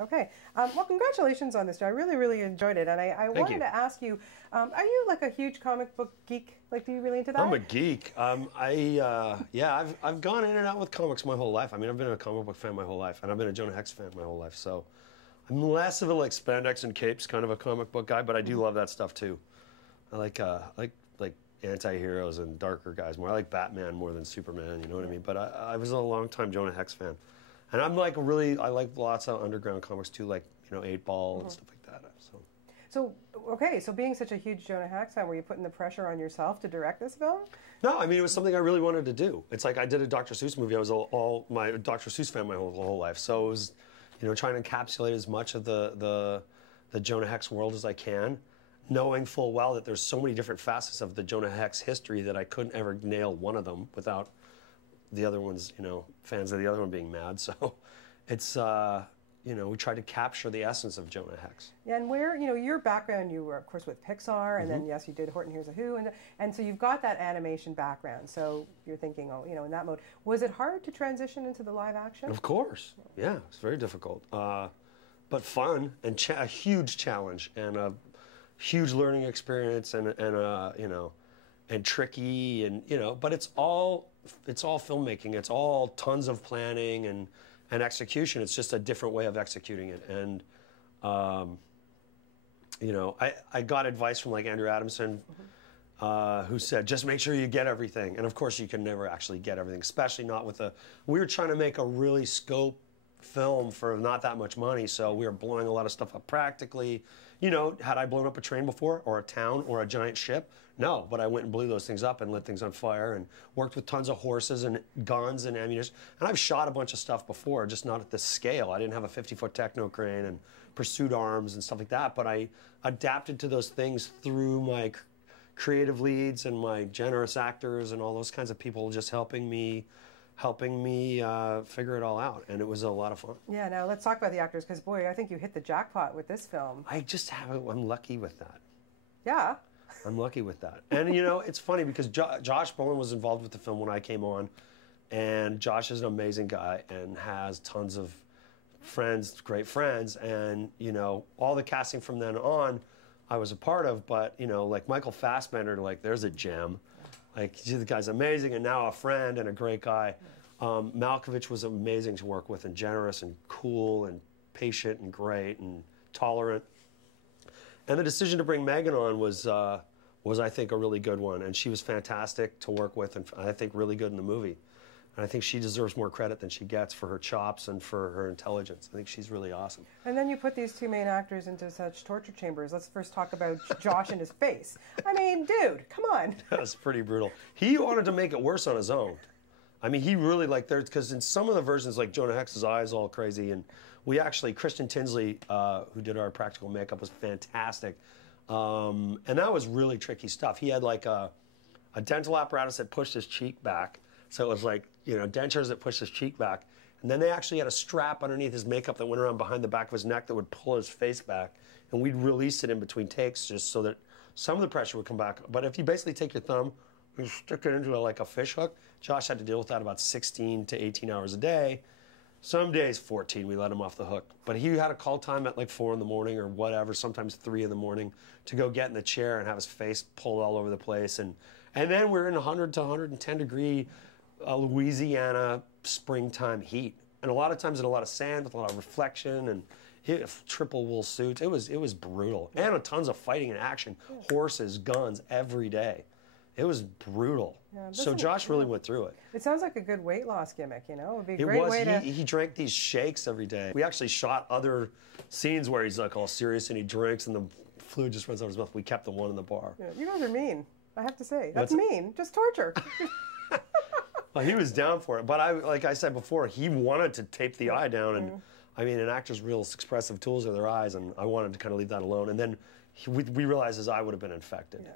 Okay. Well, congratulations on this. I really, really enjoyed it. And I Thank wanted you. to ask you, are you like a huge comic book geek? Like, do you really into that? I'm a geek. Yeah, I've gone in and out with comics my whole life. I mean, I've been a comic book fan my whole life, and I've been a Jonah Hex fan my whole life. So I'm less of a like spandex and capes kind of a comic book guy, but I do love that stuff too. I like anti-heroes and darker guys more. I like Batman more than Superman. You know what I mean? But I was a long time Jonah Hex fan, and I'm like I like lots of underground comics too, like 8 Ball and stuff like that. So, okay, so being such a huge Jonah Hex fan, were you putting the pressure on yourself to direct this film? No, I mean, it was something I really wanted to do. It's like I did a Dr. Seuss movie. I was all my Dr. Seuss fan my whole life. So it was, trying to encapsulate as much of the Jonah Hex world as I can, knowing full well that there's so many different facets of the Jonah Hex history that I couldn't ever nail one of them without the other ones, fans of the other one being mad. So it's, we tried to capture the essence of Jonah Hex. Yeah, and where, your background, you were, of course, with Pixar, and then, yes, you did Horton Hears a Who, and so you've got that animation background, so you're thinking, in that mode. Was it hard to transition into the live action? Of course. Yeah, it's very difficult. But fun, and a huge challenge, and a huge learning experience, and tricky, and, but it's all filmmaking. It's all tons of planning and execution. It's just a different way of executing it. And, I got advice from like Andrew Adamson, who said, just make sure you get everything. And of course you can never actually get everything, especially not with we were trying to make a really scope film for not that much money. So we were blowing a lot of stuff up practically. Had I blown up a train before, or a town, or a giant ship? No, but I went and blew those things up and lit things on fire and worked with tons of horses and guns and ammunition. And I've shot a bunch of stuff before, just not at this scale. I didn't have a 50-foot techno crane and pursuit arms and stuff like that, but I adapted to those things through my creative leads and my generous actors and all those kinds of people just helping me figure it all out, and it was a lot of fun. Yeah, now let's talk about the actors, because boy, I think you hit the jackpot with this film. I'm lucky with that. Yeah. I'm lucky with that. And it's funny because Josh Brolin was involved with the film when I came on, and Josh is an amazing guy and has tons of friends, great friends, and all the casting from then on I was a part of, but like Michael Fassbender, like there's a gem. Like, the guy's amazing, and now a friend and a great guy. Malkovich was amazing to work with, and generous and cool and patient and great and tolerant. And the decision to bring Megan on was I think, a really good one. And she was fantastic to work with, and I think really good in the movie. And I think she deserves more credit than she gets for her chops and for her intelligence. I think she's really awesome. And then you put these two main actors into such torture chambers. Let's first talk about Josh and his face. I mean, dude, come on. That was pretty brutal. He wanted to make it worse on his own. I mean, he really, because in some of the versions, like Jonah Hex's eyes all crazy, and we actually, Christian Tinsley, who did our practical makeup, was fantastic. And that was really tricky stuff. He had like a dental apparatus that pushed his cheek back. So it was like, dentures that pushed his cheek back. And then they actually had a strap underneath his makeup that went around behind the back of his neck that would pull his face back. And we'd release it in between takes just so that some of the pressure would come back. But if you basically take your thumb and stick it into like a fish hook, Josh had to deal with that about 16 to 18 hours a day. Some days 14, we let him off the hook. But he had a call time at like 4 in the morning or whatever, sometimes 3 in the morning, to go get in the chair and have his face pulled all over the place. And then we're in 100 to 110 degree Louisiana springtime heat, and a lot of times in a lot of sand with a lot of reflection, and triple wool suits. It was brutal, and tons of fighting and action, horses, guns every day. It was brutal. Yeah, so Josh really went through it. It sounds like a good weight loss gimmick, It would be a great way to... He drank these shakes every day. We actually shot other scenes where he's like all serious and he drinks and the fluid just runs out of his mouth. We kept the one in the bar. Yeah, you guys are mean, I have to say. That's mean. Just torture. Well, he was down for it, but like I said before, he wanted to tape the eye down, and I mean, an actor's real expressive tools are their eyes, and I wanted to kind of leave that alone. And then we realized his eye would have been infected. Yeah.